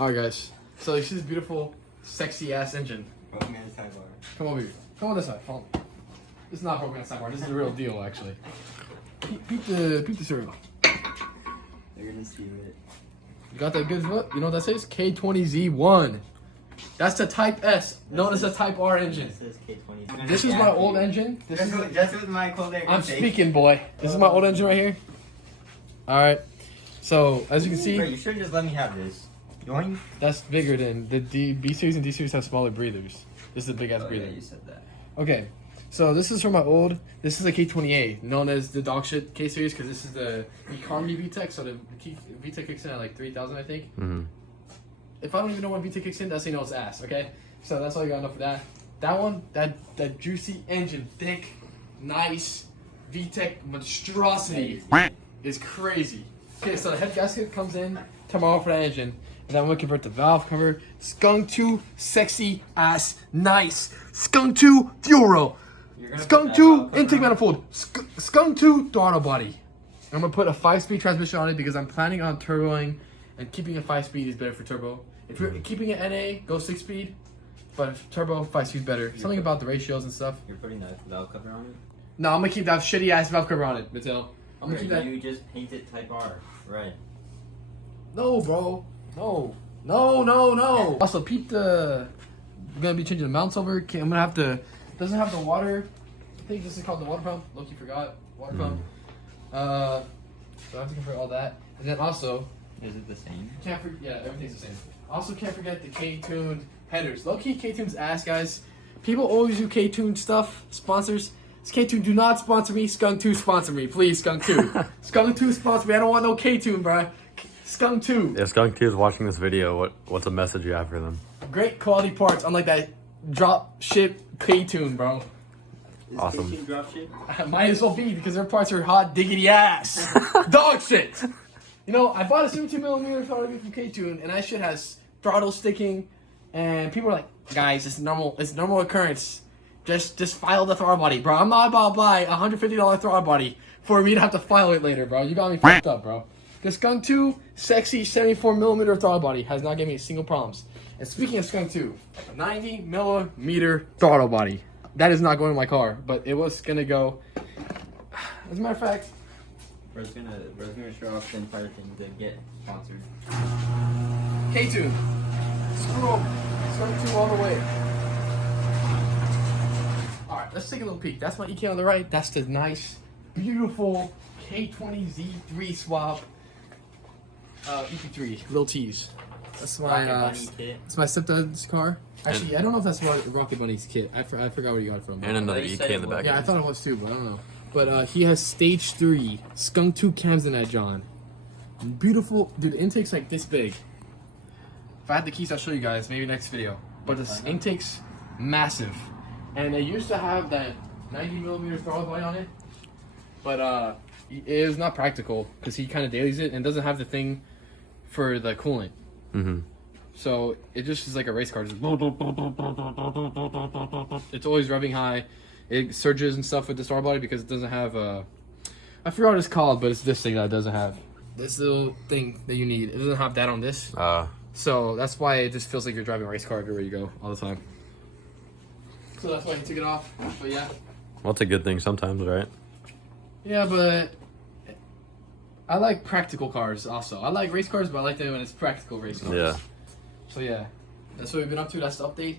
Alright guys, so you see this beautiful, sexy ass engine. Broken man sidebar. Come over here. Come on this side, follow me. This is not broken man sidebar, this is the real deal actually. Peep the cereal. They're gonna see it. You got that good foot? You know what that says? K20Z1. That's the Type S, known as the Type R engine. It says K20. This is my old engine. Just with my cold air. I'm speaking, boy. This is my old engine right here. Alright. So, as you can see, Wait, you should just let me have this. Yoink. that's bigger than the B series and D series have smaller breathers. This is a big ass breather. Yeah, you said that. Okay, so this is from my old. This is a K20A, known as the dog shit K series, because this is the economy VTEC. So the VTEC kicks in at like 3,000, I think. Mm-hmm. If I don't even know when VTEC kicks in, that's how you know it's ass. Okay, so that's all you gotta know for that. That one, that juicy engine, thick, nice VTEC monstrosity is crazy. Okay, so the head gasket comes in tomorrow for the engine. And then I'm gonna convert the valve cover. Skunk 2, sexy ass, nice. Skunk 2, fuel roll. Skunk 2, intake manifold. Skunk 2, throttle body. I'm gonna put a 5-speed transmission on it because I'm planning on turboing, and keeping a 5-speed is better for turbo. If you're keeping it NA, go 6-speed. But turbo, 5-speed better. Something about the ratios and stuff. You're putting that valve cover on it? No, I'm gonna keep that shitty ass valve cover on it, Mattel. I'm gonna keep that. You just painted Type R red. No, bro. No. Also, peep the. I'm gonna be changing the mounts over. I'm gonna have to. Doesn't have the water. I think this is called the water pump. Loki forgot. Water pump. So I have to convert all that. And then also. Is it the same? Yeah, everything's the same. Also, can't forget the K-tuned headers. Low key, K-tune's ass, guys. People always do K-tuned stuff. Sponsors. K-tune, do not sponsor me. Skunk 2 sponsor me, please. Skunk 2. Skunk 2 sponsor me. I don't want no K-tune, bro. Skunk 2. Yeah, Skunk 2 is watching this video. What's a message you have for them? Great quality parts, unlike that drop ship K-tune, bro. Awesome. Is drop ship? Might as well be, because their parts are hot diggity ass. Dog shit. You know, I bought a 72mm throttle from K-tune, and that shit has throttle sticking, and people are like, guys, it's normal occurrence. Just file the throttle body, bro. I'm not about to buy a $150 throttle body for me to have to file it later, bro. You got me fucked up, bro. The Skunk 2 sexy 74mm throttle body has not given me a single problems. And speaking of Skunk 2, 90mm throttle body. That is not going in my car, but it was gonna go. As a matter of fact, Bro's gonna show off the entire thing to get sponsored. K-tune. Screw 'em. Skunk 2 all the way. Alright, let's take a little peek. That's my EK on the right. That's the nice, beautiful K20Z3 swap. EP3, Lil T's. That's my that's my stepdad's car. Actually, I don't know if that's Rocket Bunny's kit. I forgot where you got it from. And another EK in the back. Yeah, I thought it was too, but I don't know. But he has stage 3 Skunk 2 cams in that John. Beautiful, dude. The intake's like this big. If I had the keys, I'll show you guys maybe next video. But the intake's massive, and they used to have that 90mm throttle body on it, but it was not practical because he kind of dailies it and doesn't have the thing for the coolant. Mm-hmm. So it just is like a race car. Just it's always revving high. It surges and stuff with the throttle body because it doesn't have I forgot what it's called, but it's this thing that it doesn't have. This little thing that you need. It doesn't have that on this. So that's why it just feels like you're driving a race car everywhere you go all the time. So that's why he took it off. But yeah. Well, it's a good thing sometimes, right? Yeah, but I like practical cars also. I like race cars, but I like them when it's practical race cars. Yeah. So yeah, that's what we've been up to. That's the update.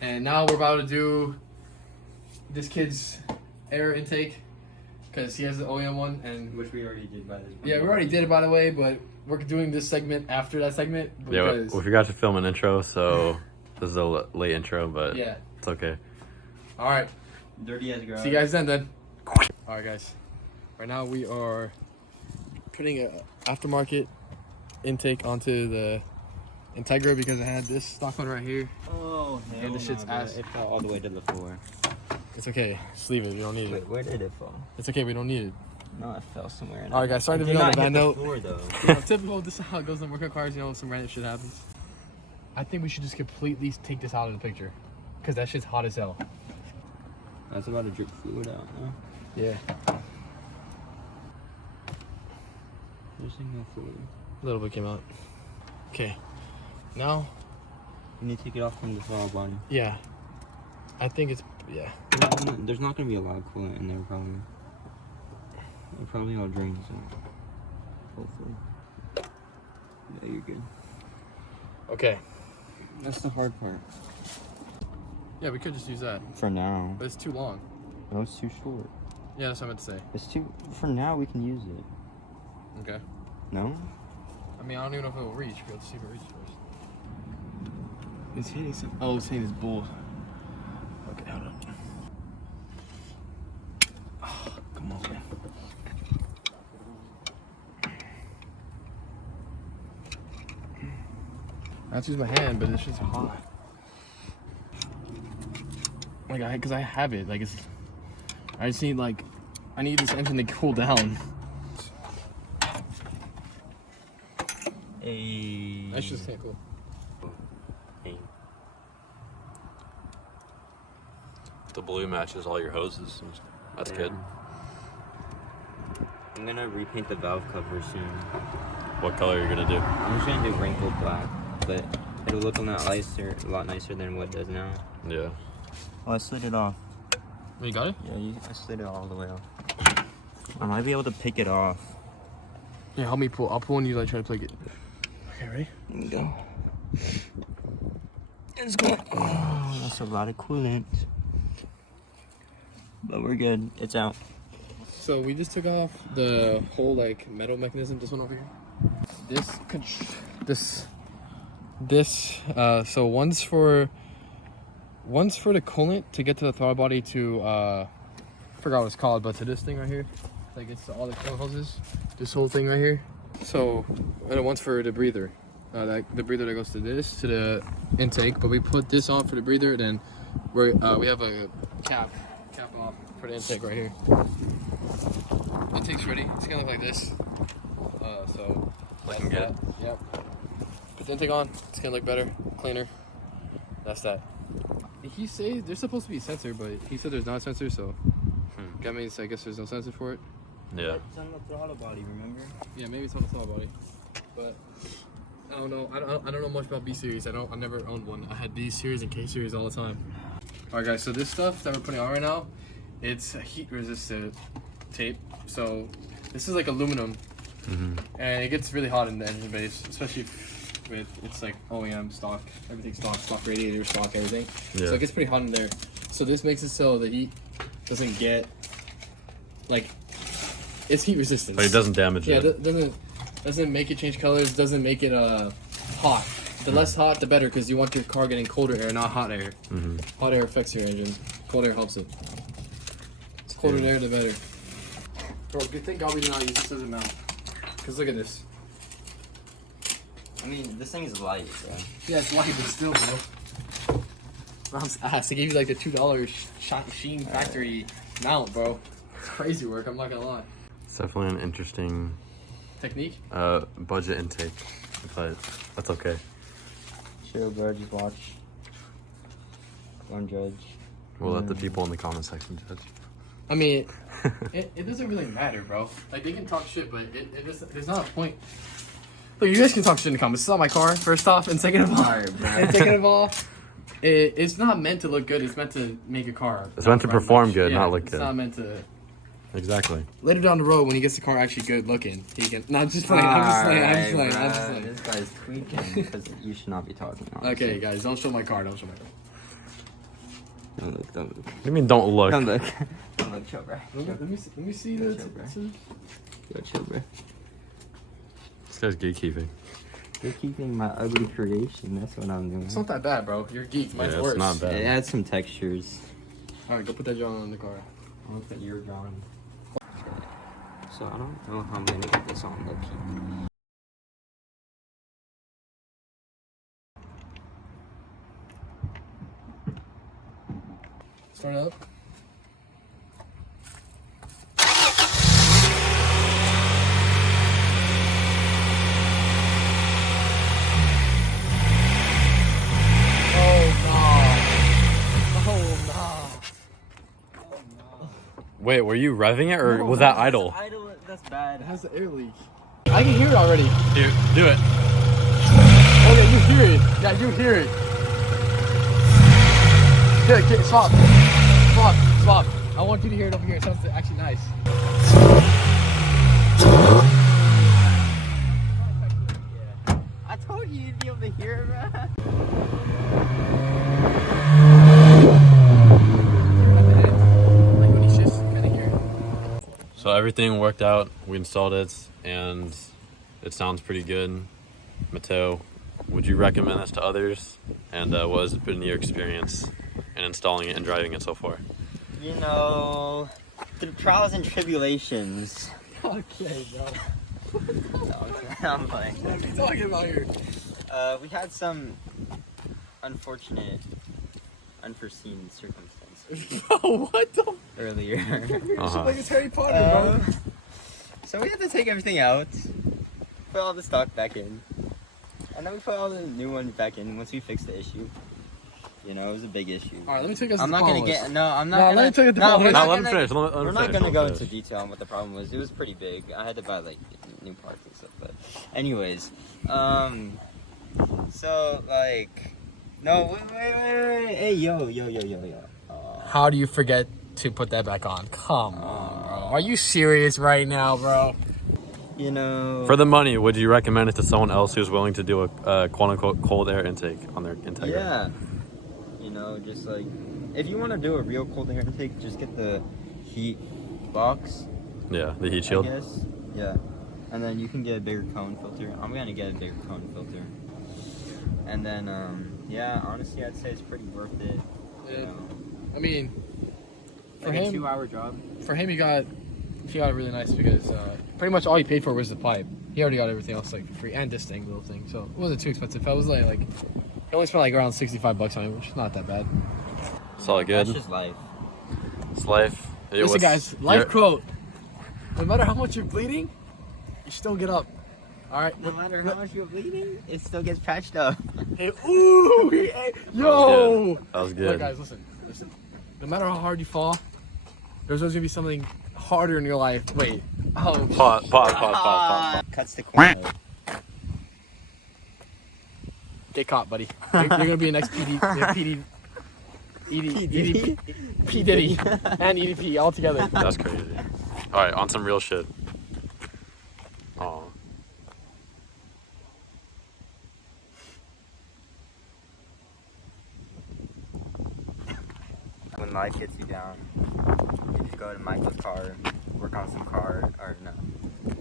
And now we're about to do this kid's air intake because he has the OEM one, and which we already did by this. Yeah, we already did it, by the way, but we're doing this segment after that segment. Yeah, we forgot to film an intro, so this is a late intro, but yeah, it's okay. All right. Dirty as garage. See you guys then. All right, guys. Right now we are putting a aftermarket intake onto the Integra because I had this stock one right here. Oh, hell and the shit's ass. It fell all the way to the floor. It's okay. Just leave it. We don't need it. Wait, where did it fall? It's okay. We don't need it. No, it fell somewhere. All right, guys. Sorry to be on the bad note. Floor, though. Typical. This is how it goes in workout cars. You know, some random shit happens. I think we should just completely take this out of the picture because that shit's hot as hell. That's about to drip fluid out, no? Yeah. There's no fluid. A little bit came out. Okay. No? You need to take it off from the throttle body. Yeah. I think it's, yeah. There's not going to be a lot of coolant in there, probably. It probably all drains out. Hopefully. Yeah, you're good. Okay. That's the hard part. Yeah, we could just use that. For now. But it's too long. No, it's too short. Yeah, that's what I meant to say. It's too... For now, we can use it. Okay. No? I mean, I don't even know if it will reach. We have to see if it reaches first. It's hitting some... Oh, it's hitting this bull. Okay, hold on. Oh, come on, man. I have to use my hand, but it's just hot. Like, because I have it. Like, it's... I just need, like... I need this engine to cool down. Hey. That's just can't cool. Hey. The blue matches all your hoses. That's good. I'm gonna repaint the valve cover soon. What color are you gonna do? I'm just gonna do wrinkled black, but it'll look a lot nicer than what it does now. Yeah. Oh, I slid it off. You got it? Yeah, I slid it all the way off. I might be able to pick it off. Yeah, help me pull. I'll pull and you like try to plug it. Okay, ready? Here we go. It's going. Oh, that's a lot of coolant. But we're good. It's out. So we just took off the whole like metal mechanism. This one over here. So one's for the coolant to get to the throttle body to I forgot what it's called, but to this thing right here, like it's all the coolant hoses. This whole thing right here. So and one's for the breather. The breather that goes to the intake, but we put this on for the breather. Then we have a cap off for the intake right here. Intake's ready. It's gonna look like this. So Looking good. Yep. Put the intake on. It's gonna look better, cleaner. That's that. He says there's supposed to be a sensor, but he said there's not a sensor, so that means I guess there's no sensor for it. Yeah. It's on the throttle body, remember? Yeah, maybe it's on the throttle body, but I don't know. I don't know much about B series. I never owned one. I had D series and K series all the time. All right, guys. So this stuff that we're putting on right now, it's a heat resistant tape. So this is like aluminum, and it gets really hot in the engine base, especially with it's like OEM stock, everything's stock radiator, stock everything. Yeah. So it gets pretty hot in there. So this makes it so the heat doesn't get like it's heat resistant. But it doesn't damage Yeah, it. doesn't make it change colors. Doesn't make it hot. The less hot, the better, because you want your car getting colder air, not hot air. Hot air affects your engine. Cold air helps it. It's colder air, the better. Bro, good thing God we did not use this as a mount. Because look at this. I mean, this thing is light, bro. Yeah, it's light, but still, bro. Mom's ass. They gave you like the $2 Sheen factory mount, bro. It's crazy work, I'm not gonna lie. It's definitely an interesting Technique? budget intake, but that's okay. Chill, bro. Just watch. Don't judge. We'll let the people in the comment section judge. I mean, it doesn't really matter, bro. Like, they can talk shit, but there's not a point. Look, you guys can talk shit in the comments. It's not my car, first off, and second of all, it's not meant to look good. It's meant to make a car. It's meant to perform good, Yeah, not look it's good. not meant to... Exactly. Later down the road, when he gets the car actually good looking, he can... No, I'm just playing, I'm just playing. This guy's tweaking because you should not be talking. Honestly. Okay, guys, don't show my car, don't show my car. Don't look, don't look. What do you mean don't look? Don't look. Don't look, chill, bro. Let me see the... Chill, bro. This guy's gatekeeping. You're keeping my ugly creation. That's what I'm doing. It's not that bad, bro. You're geeked. Mine's Yeah, worse. it's not bad. It adds some textures. Alright, go put that drawing on the car. I'll put your drawing. So I don't know how I'm gonna get this on low key. Start up. Wait, were you revving it or was that idle? Idle, that's bad. It has the air leak. I can hear it already. Do it. Oh yeah, you hear it. Yeah, I do hear it. Here, swap. I want you to hear it over here. It sounds actually nice. I told you you'd be able to hear it, bro. Like when he's just kind of hear it. So everything worked out. We installed it, and it sounds pretty good. Mateo, would you recommend this to others? And what has been your experience in installing it and driving it so far? You know, through trials and tribulations. Okay, bro. I'm like, What are you talking about here? we had some unfortunate, unforeseen circumstances Bro, what the? earlier. Uh-huh. Like it's Harry Potter, bro. So we had to take everything out, put all the stock back in, and then we put all the new ones back in once we fixed the issue. You know, it was a big issue. All right, let me take us. I'm not gonna get. No, I'm not. No, gonna, let me tell you the no, problem. we're No, not let him gonna- finish. Let him We're not finish, gonna let go him into finish. detail on what the problem was. It was pretty big. I had to buy like new parts and stuff. But, anyways, so like, no, wait. Hey, yo. How do you forget to put that back on? Come on, bro. Are you serious right now, bro? You know. For the money, would you recommend it to someone else who's willing to do a quote-unquote cold air intake on their Integra? Yeah. You know, just like, if you want to do a real cold air intake, just get the heat box. Yeah, the heat shield. I guess. Yeah. And then you can get a bigger cone filter. I'm gonna get a bigger cone filter. And then, yeah, honestly, I'd say it's pretty worth it. Yeah. You know, I mean, for like a him, 2-hour job. for him, he got it really nice because pretty much all he paid for was the pipe. He already got everything else like for free and this thing, little thing. So it wasn't too expensive. I was like he only spent like around $65 on it, which is not that bad. It's all good. That's just life. It's life. It Listen, was- guys, life you're- quote: no matter how much you're bleeding, you still get up. All right. No matter how much you're bleeding, it still gets patched up. Hey, ooh, yo. That was Look, good. guys, listen. No matter how hard you fall, there's always gonna be something harder in your life. Wait. Oh. Pause. Cuts the corner. Get caught, buddy. You're gonna be an PD, EDP, P Diddy, and EDP all together. That's crazy. All right, on some real shit. Oh, When life gets you down, you just go to Michael's car, work on some car, or no.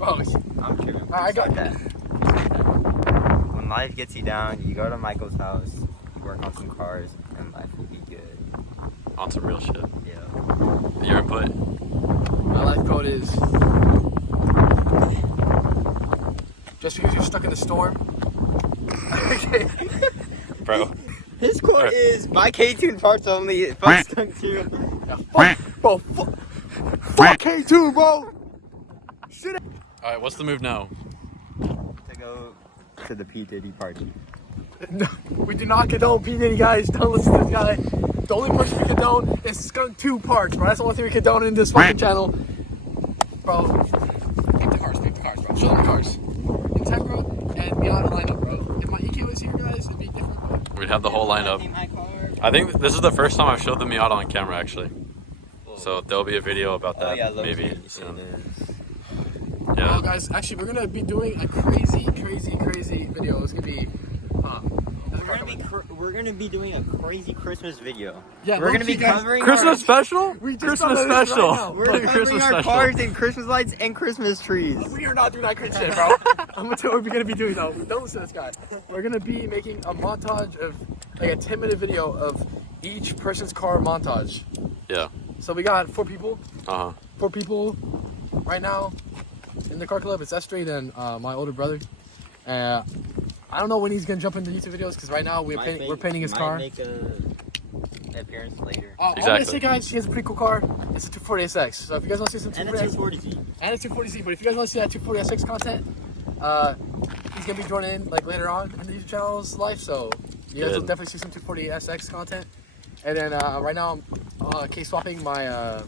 Oh, I'm tripping. I got Start that. When life gets you down, you go to Michael's house, you work on some cars, and life will be good. on some real shit. Yeah. Your input. my life quote is: just because you're stuck in a storm. Okay. Bro. His quote is, buy K-Tune parts only, fuck Skunk 2. Yeah, fuck K2, bro. Shit. All right, what's the move now? To go to the P. Diddy party. No, we do not condone P Diddy, guys. Don't listen to this guy. The only person we condone is Skunk 2 parts, bro. That's the only thing we condone in this fucking channel, bro. Pick the cars, bro. Show them the cars. Integra and Miata lineup, bro. If my EK was here, guys, it'd be different. But We'd have the whole lineup. My car. I think this is the first time I've showed the Miata on camera, actually. So there'll be a video about that maybe soon. well, Yeah. guys, actually, we're gonna be doing a crazy video. It's gonna be, We're gonna be doing a crazy Christmas video. Yeah, we're gonna be low-key, guys. covering Christmas special? We just Christmas thought of this special. right now. We're covering our cars and Christmas lights and Christmas trees. We are not doing that crazy shit, bro. I'm gonna tell you what we're gonna be doing though. Don't listen to this guy. We're gonna be making a montage of like a 10-minute video of each person's car montage. Yeah. So we got 4 people. Uh huh. 4 people right now in the car club. It's Estrid and my older brother. I don't know when he's gonna jump into YouTube videos because right now we're painting his car. Might make a appearance later. All I'm gonna say, guys, she has a pretty cool car. It's a 240SX. So if you guys want to see some And a 240 240Z. and a 240Z, but if you guys want to see that 240SX content, he's gonna be joining in like later on in the YouTube channel's life. So you guys will Good. definitely see some 240SX content. And then right now I'm case swapping my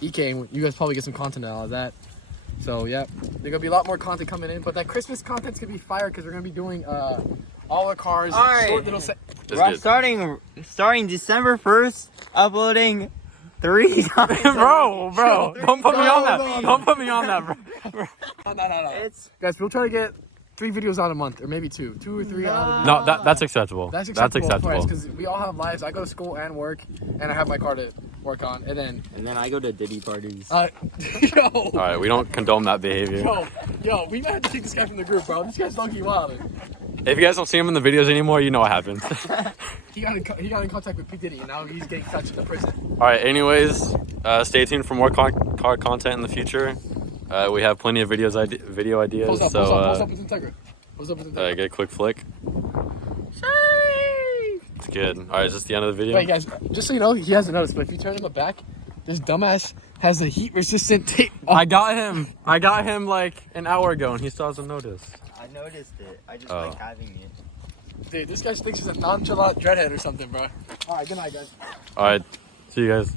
EK. And you guys probably get some content out of that. So yeah, there's gonna be a lot more content coming in. But that Christmas content's gonna be fire because we're gonna be doing all the cars, All right. short little. That's We're good. starting December 1st, uploading 3 times. bro, don't put me on that. No. Don't put me on that, bro. No. It's Guys, we'll try to get 3 videos out a month, or maybe 2 or 3 out a month. No, that's acceptable. That's acceptable. acceptable. Because we all have lives. I go to school and work, and I have my car to work on, and then. and then I go to Diddy parties. Yo. All right, we don't condone that behavior. Yo, we might have to kick this guy from the group, bro. This guy's lucky wild. If you guys don't see him in the videos anymore, you know what happened. He got in contact with P Diddy, and now he's getting touched in the prison. All right. Anyways, stay tuned for more car content in the future. We have plenty of video ideas. Post up with Integra. Post up with Integra. Get a quick flick. It's good. All right, is this the end of the video? Wait, guys, just so you know, he hasn't noticed, but if you turn him back, this dumbass has a heat-resistant tape. I got him like an hour ago, and he still hasn't noticed. I noticed it. I just like having it. Dude, this guy thinks he's a nonchalant dreadhead or something, bro. All right, good night, guys. All right, see you guys.